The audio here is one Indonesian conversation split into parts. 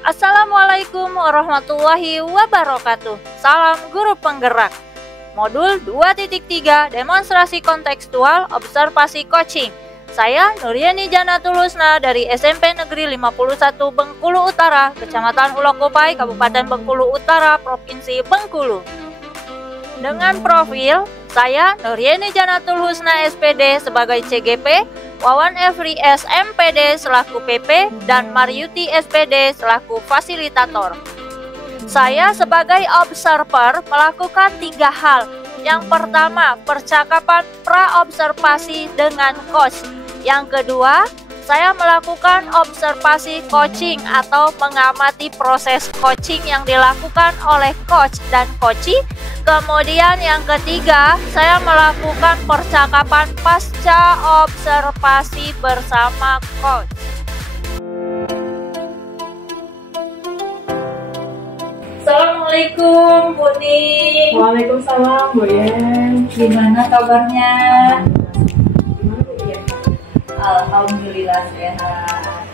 Assalamualaikum warahmatullahi wabarakatuh. Salam guru penggerak. Modul 2.3 Demonstrasi kontekstual observasi coaching. Saya Nuryani Janatul Husna dari SMP Negeri 51 Bengkulu Utara, Kecamatan Ulokopai, Kabupaten Bengkulu Utara, Provinsi Bengkulu. Dengan profil saya Nuryani Janatul Husna SPD sebagai CGP, Wawan Efri S MPD selaku PP, dan Maryuti SPD selaku fasilitator. Saya sebagai observer melakukan 3 hal. Yang pertama, percakapan pra-observasi dengan coach. Yang kedua, saya melakukan observasi coaching atau mengamati proses coaching yang dilakukan oleh coach dan coachee. Kemudian yang ketiga, saya melakukan percakapan pasca observasi bersama coach. Assalamualaikum Bu Ning. Waalaikumsalam Bu Yen. Gimana kabarnya? Gimana Bu Yen? Alhamdulillah sehat.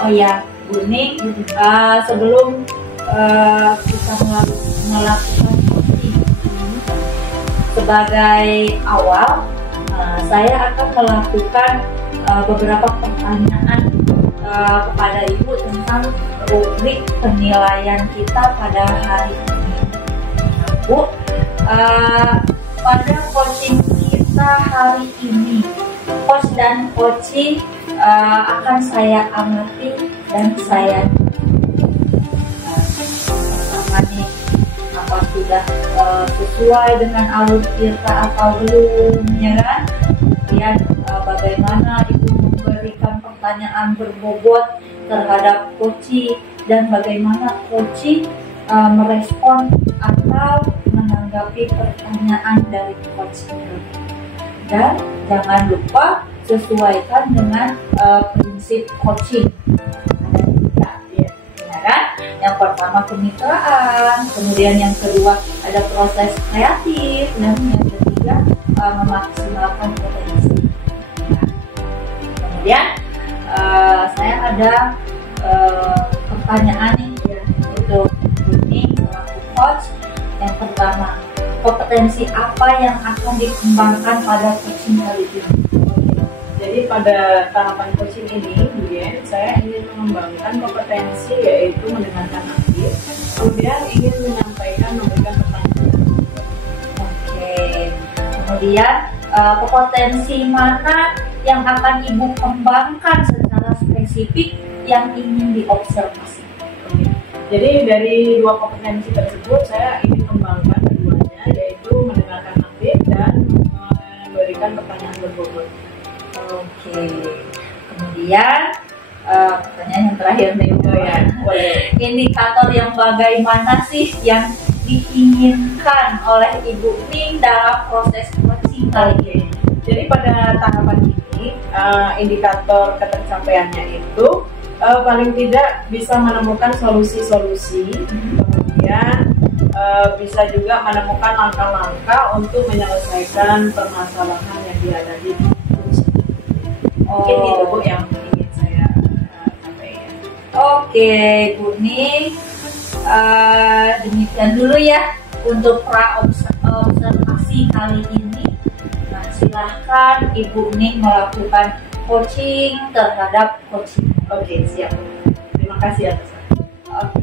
Oh ya, Bu Ning, sebelum kita melakukan coaching, sebagai awal, saya akan melakukan beberapa pertanyaan kepada Ibu tentang rubrik penilaian kita pada hari ini. Bu, pada coaching kita hari ini, coach dan coachee akan saya amati dan saya nih, apa sudah sesuai dengan alur kita atau belum, ya kan? Kemudian bagaimana Ibu memberikan pertanyaan berbobot terhadap coachee dan bagaimana coachee merespon atau menanggapi pertanyaan dari coach. Dan jangan lupa sesuaikan dengan prinsip coaching. Ada 3, ya kan? Yang pertama kemitraan, kemudian yang kedua ada proses kreatif, dan yang ketiga memaksimalkan potensi. Kemudian saya ada pertanyaan nih ya, untuk ini selaku coach. Yang pertama, kompetensi apa yang akan dikembangkan pada coaching kali ini? Jadi pada tahapan coaching ini, Bu Yen, saya ingin mengembangkan kompetensi yaitu mendengarkan aktif, kemudian ingin memberikan pertanyaan. Oke. Kemudian kompetensi mana yang akan Ibu kembangkan secara spesifik yang ingin diobservasi? Jadi dari 2 kompetensi tersebut saya ingin kembangkan keduanya, yaitu mendengarkan aktif dan memberikan pertanyaan berbobot. Oke. Kemudian pertanyaan yang terakhir nih, ya. Indikator yang bagaimana sih yang diinginkan oleh Ibu Ning dalam proses coaching kali ini? Jadi pada tahapan ini indikator ketercapaiannya itu paling tidak bisa menemukan solusi-solusi, kemudian bisa juga menemukan langkah-langkah untuk menyelesaikan permasalahan yang dihadapi. Mungkin itu Bu yang ingin saya sampaikan. Oke, Bu Ning, demikian dulu ya untuk pra-observasi kali ini. Nah, silahkan Ibu Ning melakukan coaching terhadap coaching. Oke, siap. Terima kasih atas. Oke.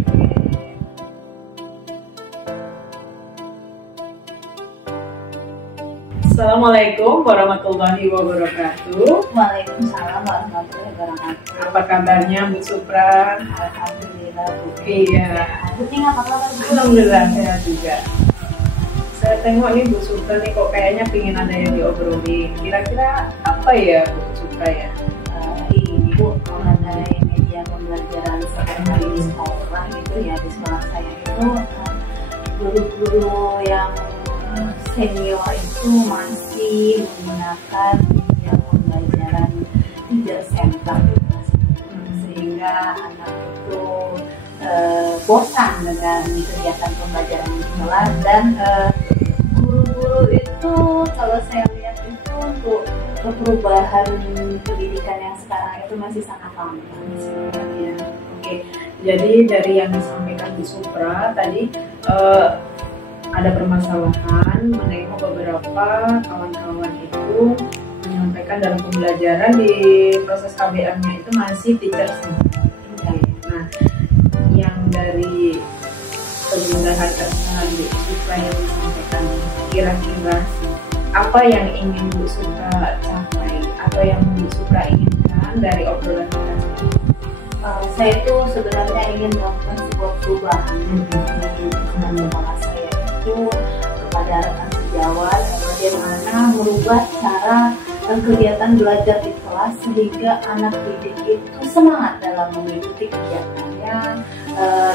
Assalamualaikum warahmatullahi wabarakatuh. Waalaikumsalam warahmatullahi wabarakatuh. Apa kabarnya Bu Supra? Alhamdulillah Bu. Iya. Bu Ning apa kabar Bu? Alhamdulillah sehat juga. Saya tengok nih Bu Supra nih kok kayaknya pingin ada yang diobrolin. Kira-kira apa ya Bu Supra ya? Ini Bu, mengenai media pembelajaran sehari di sekolah gitu ya, di sekolah saya itu guru-guru yang senior itu masih menggunakan media pembelajaran teacher center, sehingga anak itu bosan dengan kegiatan pembelajaran di kelas, dan guru-guru itu kalau saya lihat itu untuk perubahan pendidikan yang sekarang itu masih sangat lambat sebenarnya. Oke, Jadi dari yang disampaikan Bu Supra tadi ada permasalahan menengok beberapa kawan-kawan itu menyampaikan dalam pembelajaran di proses KBM-nya itu masih teacher center. Nah, yang dari kegundahan kesalahan Bu Supra yang disampaikan, kira-kira apa yang ingin Bu Supra capai atau yang Bu Supra inginkan dari obrolan kita? Saya itu sebenarnya ingin melakukan sebuah perubahan dengan kepala saya itu kepada rekan sejawat, bagaimana merubah cara kegiatan belajar di kelas sehingga anak didik itu semangat dalam mengikuti kegiatannya,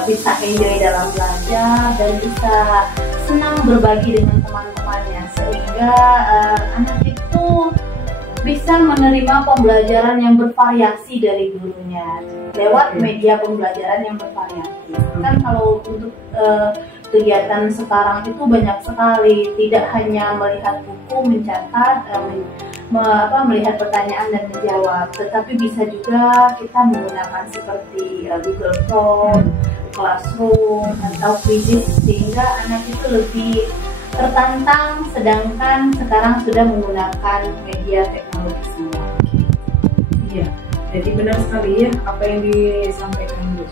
bisa enjoy dalam belajar dan bisa senang berbagi dengan teman-temannya, sehingga anak itu bisa menerima pembelajaran yang bervariasi dari gurunya lewat media pembelajaran yang bervariasi. Kan kalau untuk kegiatan sekarang itu banyak sekali, tidak hanya melihat buku, mencatat, melihat pertanyaan dan menjawab, tetapi bisa juga kita menggunakan seperti Google Form, Classroom, atau Quizzes, sehingga anak itu lebih tertantang, sedangkan sekarang sudah menggunakan media teknologi semua. Iya, jadi benar sekali ya apa yang disampaikan Bu.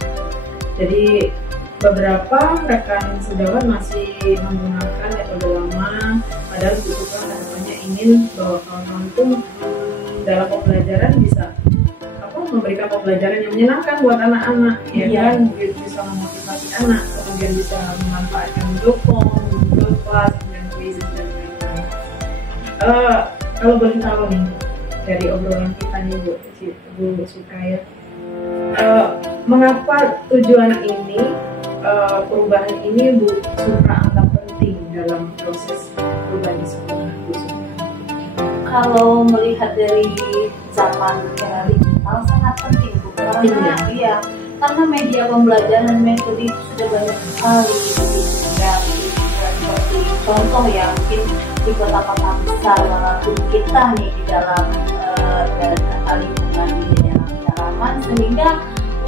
Jadi beberapa rekan sejawat masih menggunakan metode lama, padahal Bu Supra harapannya ingin bahwa kawan-kawan itu dalam pembelajaran bisa memberikan pembelajaran yang menyenangkan buat anak-anak, ya kan, bisa memotivasi anak, kemudian bisa memanfaatkan Google Class, dan Quizzes dan lain-lain. Kalau boleh tahu nih dari obrolan kita nih Bu Supra ya, mengapa tujuan ini, perubahan ini Bu Supra anggap penting dalam proses perubahan di sekolah Bu Supra? Kalau melihat dari zaman digital sangat penting Bu, karena media pembelajaran metode itu sudah banyak sekali seperti contoh ya, mungkin di kota-kota besar kita nih di dalam lingkungan di dalam pedalaman, sehingga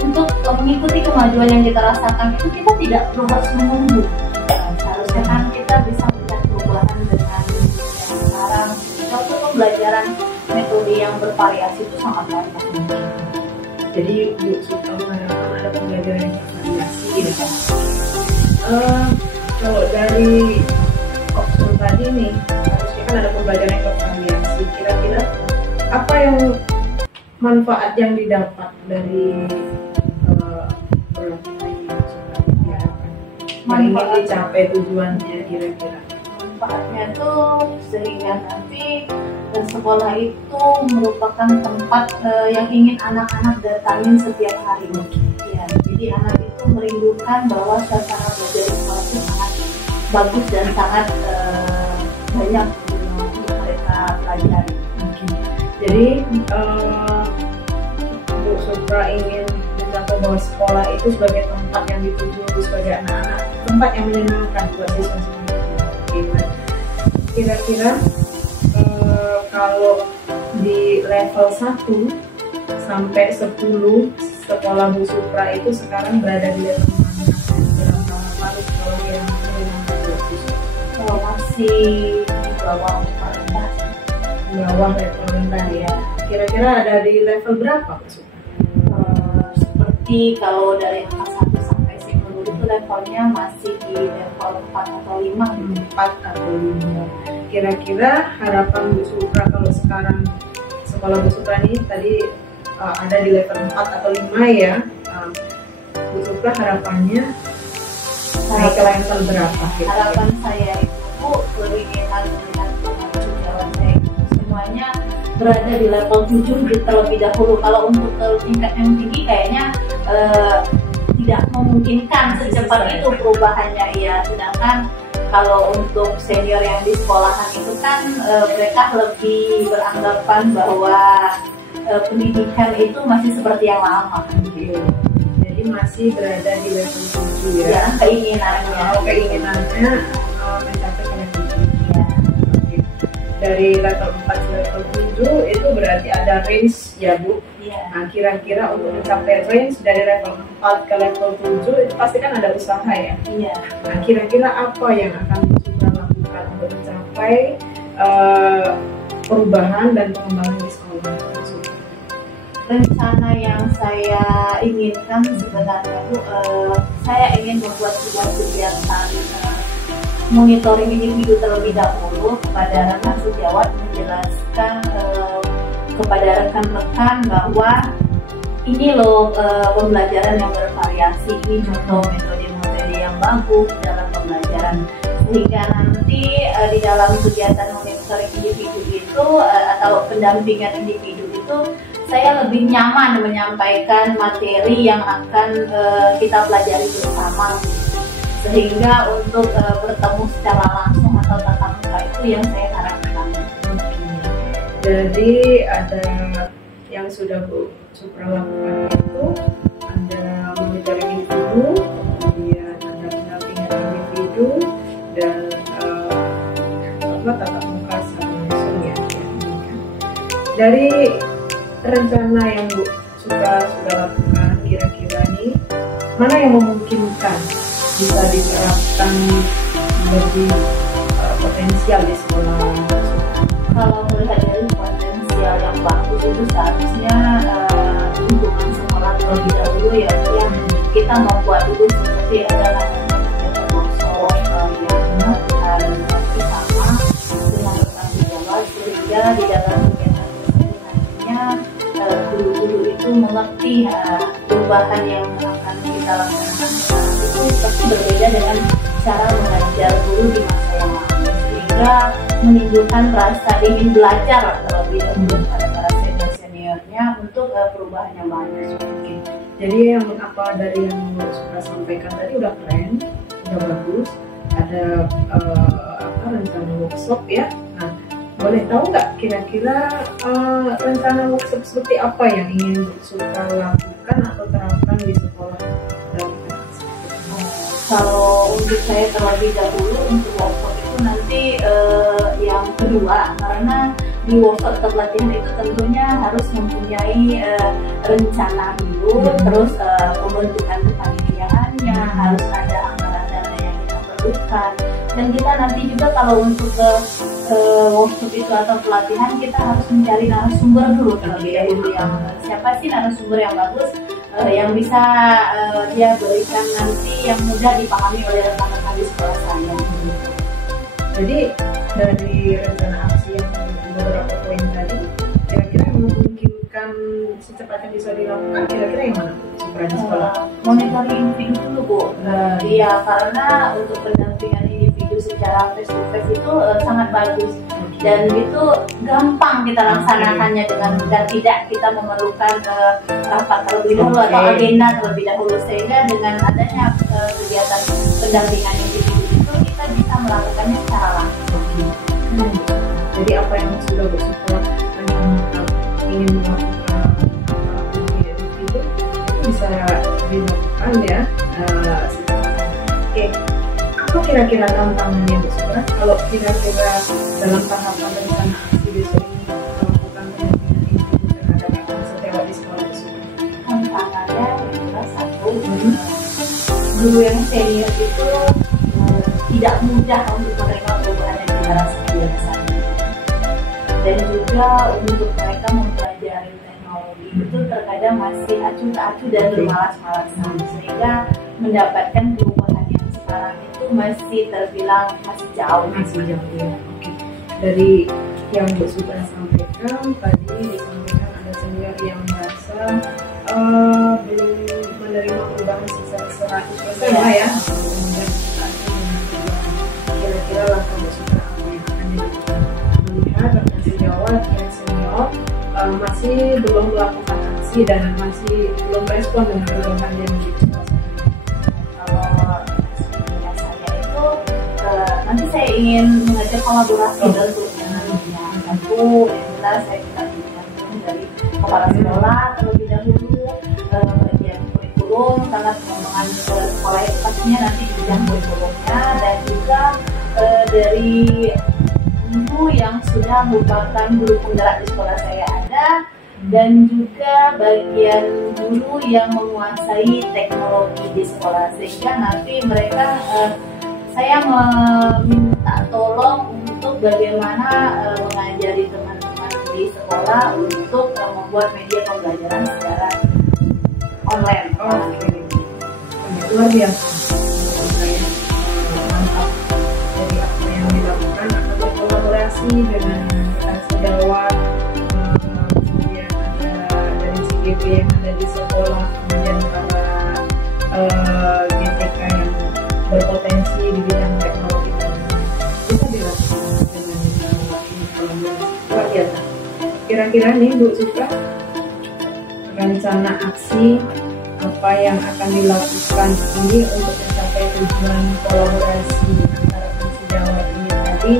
untuk mengikuti kemajuan yang kita rasakan itu kita tidak perlu harus menunggu. Seharusnya kan kita bisa melihat perubahan dengan yang sekarang. Untuk pembelajaran metode yang bervariasi itu sangat banyak. Jadi Bu Supra mengharapkan ada pembelajaran yang bervariasi gitu. Kalau dari opsi tadi nih, harusnya kan ada pembelajaran yang bervariasi. Kira-kira apa yang manfaat yang didapat dari perlakuan ini Bu Supra diharapkan? Yang ingin dicapai tujuannya kira-kira? Manfaatnya tuh sehingga nanti sekolah itu merupakan tempat yang ingin anak-anak datangin setiap hari. Ya, jadi anak itu merindukan bahwa suasana belajar di sekolah itu sangat bagus dan sangat banyak untuk mereka pelajari. Jadi Bu Supra ingin mencapai bahwa sekolah itu sebagai tempat yang dituju sebagai anak-anak, tempat yang menyenangkan buat siswa-siswa. Kira-kira kalau di level 1 sampai 10 sekolah Bu Supra itu sekarang berada di level mana? Berapa paruh sekolah yang menyenangkan buat siswa? Kalau masih di bawah rendah, bawah level rendah ya. Kira-kira ada di level berapa Bu Supra? Seperti kalau dari angka 1 sampai 10 itu levelnya masih di level 4 atau 5. 4 atau 5. Kira-kira harapan Bu Supra kalau sekarang sekolah Bu Supra ini tadi ada di level 4 atau 5 ya, Bu Supra harapannya naik ke level berapa? Harapan saya itu keinginan melihat teman-teman saya itu semuanya berada di level 7 terlebih dahulu. Kalau untuk tingkat yang tinggi kayaknya tidak memungkinkan secepat itu perubahannya ya. Sedangkan kalau untuk senior yang di sekolahan itu kan mereka lebih beranggapan bahwa pendidikan itu masih seperti yang lama. Jadi masih berada di level 7 ya. Ya, keinginannya. Keinginannya mencapai ke level 7. Ya. Dari level 4 ke level 7 itu berarti ada range ya Bu. Ya. Nah, kira-kira untuk mencapai range dari level 4 4 ke level 7 itu pasti kan ada usaha ya. Iya. Nah, kira-kira apa yang akan Bu Supra lakukan untuk mencapai perubahan dan pengembangan di sekolah? Rencana yang saya inginkan sebenarnya Bu, saya ingin membuat sebuah kegiatan monitoring individu terlebih dahulu kepada rekan sejawat, menjelaskan kepada rekan-rekan bahwa ini loh pembelajaran yang bervariasi, ini contoh metode-metode yang bagus dalam pembelajaran, sehingga nanti di dalam kegiatan monitoring individu itu atau pendampingan individu itu saya lebih nyaman menyampaikan materi yang akan kita pelajari bersama, sehingga untuk bertemu secara langsung atau tatap muka itu yang saya harapkan. Jadi ada yang sudah Bu Supra lakukan itu ada monitoring individu, kemudian ada pendampingan individu dan tatap muka secara langsung ya. Dari rencana yang Bu Supra sudah lakukan, kira-kira nih mana yang memungkinkan bisa diterapkan lebih potensial di sekolah? Kalau melihat dari potensial yang bagus itu seharusnya lingkungan sekolah terlebih dahulu ya, yang kita membuat dulu seperti adalah kegiatan workshop yang melakukan bersama dengan rekan sejawat, sehingga di dalam kegiatan tersebut nantinya guru-guru itu mengerti perubahan yang akan kita lakukan sekarang itu pasti berbeda dengan cara mengajar guru di masa yang lalu, sehingga menimbulkan rasa ingin belajar terlebih dahulu pada para senior-seniornya untuk perubahan yang bagus mungkin. Jadi yang apa dari yang Bu Supra sampaikan tadi udah keren, udah bagus, ada rencana workshop ya. Nah, boleh tahu nggak kira-kira rencana workshop seperti apa yang ingin Bu Supra lakukan atau terapkan di sekolah? Kalau untuk saya terlebih dahulu untuk workshop itu nanti yang kedua, karena di workshop atau pelatihan itu tentunya harus mempunyai rencana dulu, terus pembentukan kepanitiaannya, harus ada anggaran dana yang kita perlukan, dan kita nanti juga kalau untuk workshop itu atau pelatihan kita harus mencari narasumber dulu terlebih dahulu, yang siapa sih narasumber yang bagus yang bisa dia berikan nanti yang mudah dipahami oleh rekan-rekan di sekolah saya. Jadi dari rencana aksi yang beberapa poin tadi, kira-kira yang memungkinkan secepatnya bisa dilakukan, kira-kira yang mana Bu di sekolah? Monitoring individu dulu Bu. Iya, karena untuk pendampingan individu secara face to face itu sangat bagus. Dan itu gampang kita laksanakannya dan tidak kita memerlukan rapat terlebih dahulu atau agenda terlebih dahulu, sehingga dengan adanya kegiatan pendampingan individu itu kita bisa melakukannya secara langsung. Jadi apa yang sudah Bu Supra ingin melakukan individu itu bisa dilakukan ya. Oke. Apa kira-kira tantangannya Bu Supra kalau kira-kira dalam tahapan rencana aksi besok ini melakukan pendampingan individu terhadap rekan sejawat di sekolah tersebut? Tantangannya adalah satu, guru yang senior itu tidak mudah untuk menerima perubahan yang kita rasakan biasanya, dan juga untuk mereka mempelajari teknologi itu terkadang masih acuh tak acuh dan bermalas-malasan, sehingga mendapatkan perubahan yang sekarang itu masih terbilang masih jauh ya. Oke. Dari yang Bu Supra sampaikan tadi, disampaikan ada senior yang merasa belum menerima perubahan secara 100% lah ya. Kemudian kira-kira langkah Bu Supra apa yang akan dilakukan? Melihat rekan sejawat yang senior masih belum melakukan aksi dan masih belum respon dengan perubahan yang dilakukan. Nanti saya ingin mengajak kolaborasi tentunya aku yang jelas saya minta bantuan dari kepala sekolah terlebih dahulu, bagian kurikulum karena pengembangan sekolah itu pastinya nanti di bidang kurikulumnya, dan juga dari guru yang sudah merupakan guru penggerak di sekolah saya ada, dan juga bagian guru yang menguasai teknologi di sekolah, sehingga nanti mereka saya meminta tolong untuk bagaimana mengajari teman-teman di sekolah untuk membuat media pembelajaran secara online. Luar biasa. Mantap. Jadi apa yang dilakukan akan berkolaborasi dengan sejawat, kemudian ada dari CGP yang ada di sekolah, kemudian para GTK yang berpotensi di bidang teknologi. Bisa dilakukan dengan kolaborasi. Luar biasa. Kira-kira nih Bu Supra, rencana aksi apa yang akan dilakukan ini untuk mencapai tujuan kolaborasi antara sejawat ini tadi,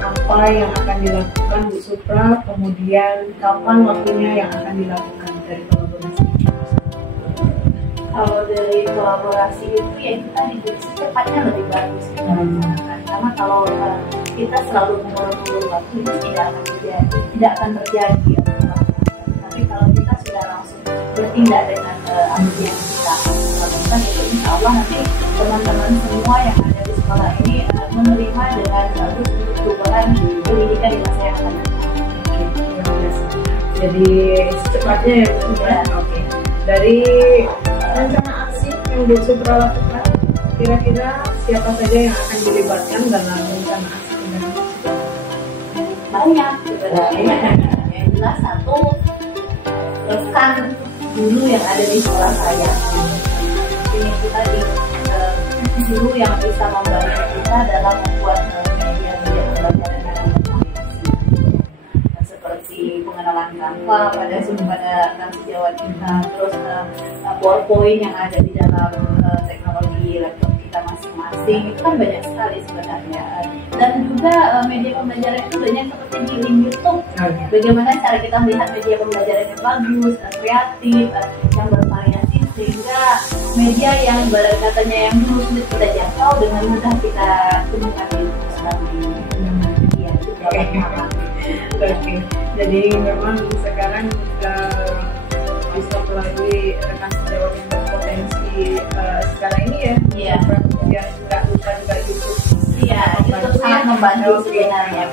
apa yang akan dilakukan Bu Supra, kemudian kapan waktunya yang akan dilakukan dari kolaborasi? Kalau dari kolaborasi itu ya kita secepatnya lebih bagus kita rencanakan, karena kalau kita selalu mengulur-ulur waktu itu tidak akan terjadi. Tapi kalau kita sudah langsung bertindak dengan apa yang kita lakukan, itu insya Allah nanti teman-teman semua yang ada di sekolah ini menerima dengan bagus untuk perubahan pendidikan di masa yang akan datang. Jadi secepatnya ya Bu Supra. Oke. Dari rencana aksi yang Bu Supra lakukan, kira-kira siapa saja yang akan dilibatkan dalam rencana aksi ini? Banyak sebenarnya. Yang jelas satu, rekan guru yang ada di sekolah saya. Ini kita di guru yang bisa membantu kita dalam membuat media-media pembelajaran yang bervariasi, seperti pengenalan Canva pada sejawat kita, terus PowerPoint yang ada di dalam teknologi laptop kita masing-masing, itu kan banyak sekali sebenarnya. Dan juga media pembelajaran itu banyak seperti di link YouTube. Bagaimana cara kita melihat media pembelajaran yang bagus, kreatif, yang bervariasi, sehingga media yang katanya yang dulu sulit kita jangkau dengan mudah kita temukan di media itu dapat. Oke. Jadi memang sekarang kita bisa melalui rekan sejawat yang berpotensi sekarang ini ya. Iya. Kemudian nggak lupa juga YouTube. Iya, itu sangat membantu sebenarnya.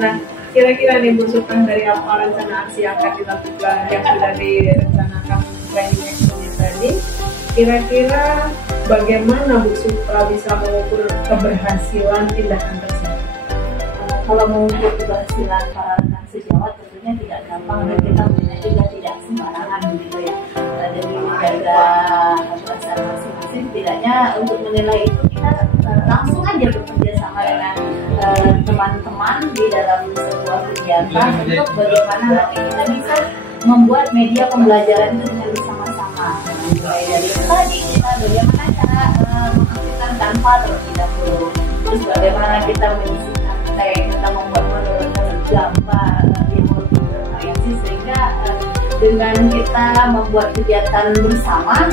Nah, kira-kira nih Bu Supra, dari apa rencana aksi yang akan dilakukan yang sudah direncanakan planning action tadi, kira-kira bagaimana Bu Supra bisa mengukur keberhasilan tindakan tersebut? Kalau mengukur keberhasilan para rekan sejawat tentunya tidak gampang, dan kita punya juga tidak sembarangan begitu ya. Jadi menjaga perasaan masing-masing, setidaknya untuk menilai itu kita langsung aja bekerja sama dengan teman-teman di dalam sebuah kegiatan untuk bagaimana nanti kita bisa membuat media pembelajaran itu dengan bersama-sama. Mulai dari tadi kita bagaimana cara mengaktifkan Canva terlebih dahulu, terus bagaimana kita menyisipkan teks, kita membuat model gambar yang lebih bervariasi, sehingga dengan kita membuat kegiatan bersama,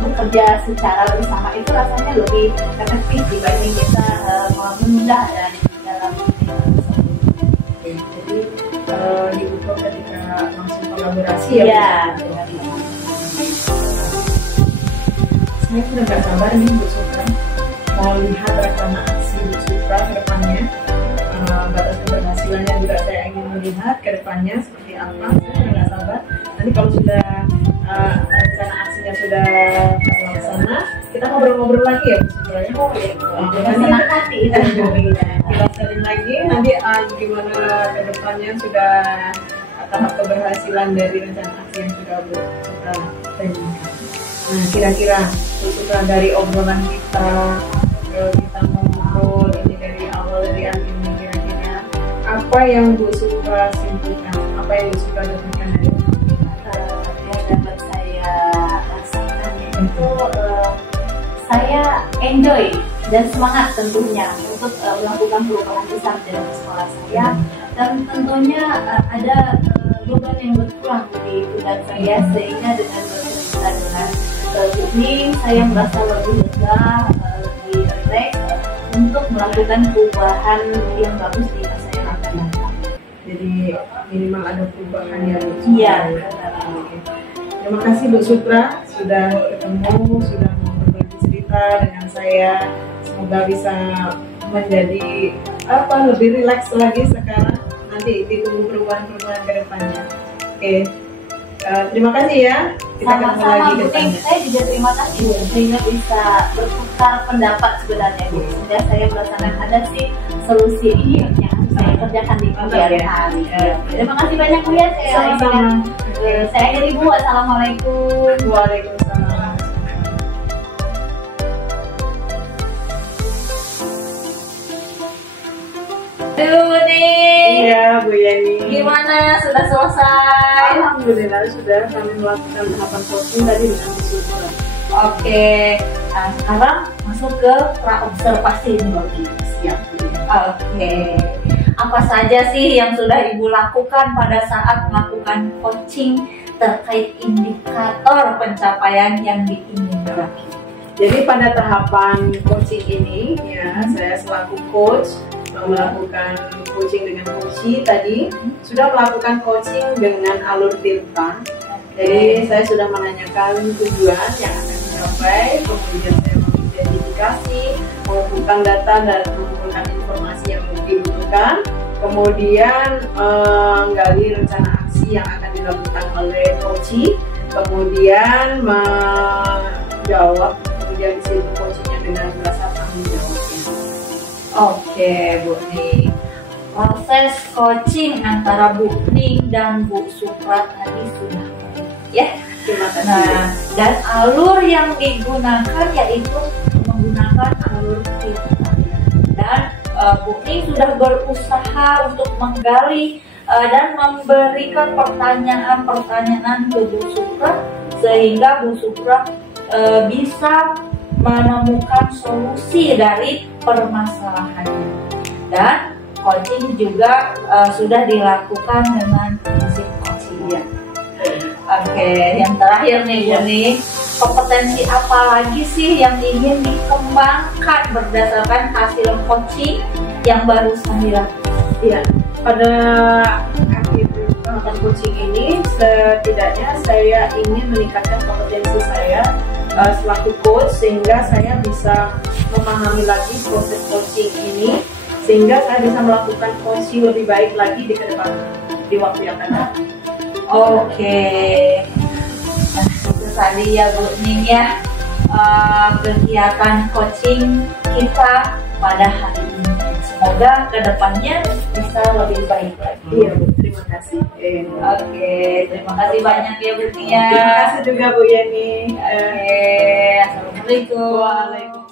bekerja secara bersama itu rasanya lebih efektif dibanding kita menunda dan dalam Jadi diukur ketika langsung kolaborasi ya. Saya sudah gak sabar nih Bu Supra mau lihat rencana aksi Bu Supra ke depannya. Batas keberhasilannya juga saya ingin melihat ke depannya seperti apa. Saya sudah gak sabar. Nanti kalau sudah rencana aksinya sudah terlaksana, kita ngobrol-ngobrol lagi ya Bu Supra ya. Senang hati itu. Kita sharing lagi nanti gimana ke depannya sudah tahap keberhasilan dari rencana aksi yang sudah Bu Supra rencanakan. Nah, kira-kira Bu Supra, dari obrolan kita ngobrol ini dari awal dari akhir ini, kira-kira apa yang Bu Supra simpulkan, apa yang Bu Supra dapatkan dari yang dapat saya rasakan itu saya enjoy dan semangat tentunya untuk melakukan perubahan besar dalam sekolah saya, dan tentunya ada beban yang berkurang di pundak saya, sehingga dengan bercerita dengan publik saya merasa lebih lega, lebih rileks untuk melakukan perubahan yang bagus di masa yang akan datang. Jadi minimal ada perubahan ya Bu. Iya. Oke. Terima kasih Bu Supra sudah ketemu, sudah mau berbagi cerita dengan saya. Semoga bisa menjadi lebih rileks lagi sekarang. Nanti ditunggu perubahan-perubahan ke depannya. Oke. Terima kasih ya. Kita ketemu lagi Sama-sama ke Bu. depannya. Saya juga terima kasih Bu, sehingga bisa bertukar pendapat sebenarnya Bu. Sehingga saya merasakan ada sih solusi ini yang harus saya kerjakan di kemudian hari. Terima kasih banyak Bu ya. Sama-sama. Saya akhiri Bu. Assalamualaikum. Waalaikumsalam. Aduh nih. Iya Bu Yani. Gimana? Sudah selesai? Alhamdulillah sudah kami melakukan tahapan coaching tadi dengan Bu Supra. Oke. Nah, sekarang masuk ke pra-observasi lagi. Siap. Oke. Apa saja sih yang sudah Ibu lakukan pada saat melakukan coaching terkait indikator pencapaian yang diinginkan? Jadi pada tahapan coaching ini ya saya selaku coach melakukan coaching dengan coachee tadi sudah melakukan coaching dengan alur delta. Jadi saya sudah menanyakan tujuan yang akan dicapai, kemudian saya mengidentifikasi, mengumpulkan data dan mengumpulkan informasi yang dibutuhkan, kemudian menggali rencana aksi yang akan dilakukan oleh coachee, kemudian menjawab, kemudian disitu coachingnya dengan rasa tanggung jawabnya. Oke, Bu Ning. Proses coaching antara Bu Ning dan Bu Supra tadi sudah ya. Terima kasih. Nah, dan alur yang digunakan yaitu menggunakan alur kita. Dan Bu Ning sudah berusaha untuk menggali dan memberikan pertanyaan-pertanyaan ke Bu Supra sehingga Bu Supra bisa menemukan solusi dari permasalahannya. Dan coaching juga sudah dilakukan dengan prinsip coaching ya. Oke, yang terakhir nih Bu Ning, kompetensi apa lagi sih yang ingin dikembangkan berdasarkan hasil coaching yang barusan dilakukan? Iya, pada akhir tahapan coaching ini setidaknya saya ingin meningkatkan kompetensi saya selaku coach sehingga saya bisa memahami lagi proses coaching ini sehingga saya bisa melakukan coaching lebih baik lagi di depan di waktu yang akan datang. Oke. Nah, itu tadi ya Bu Ning ya kegiatan coaching kita pada hari ini. Semoga kedepannya bisa lebih baik lagi. Iya Bu, terima kasih. Oke, terima kasih banyak ya Bu Ning ya. Terima kasih juga Bu Yani. Oke, assalamualaikum. Waalaikumsalam.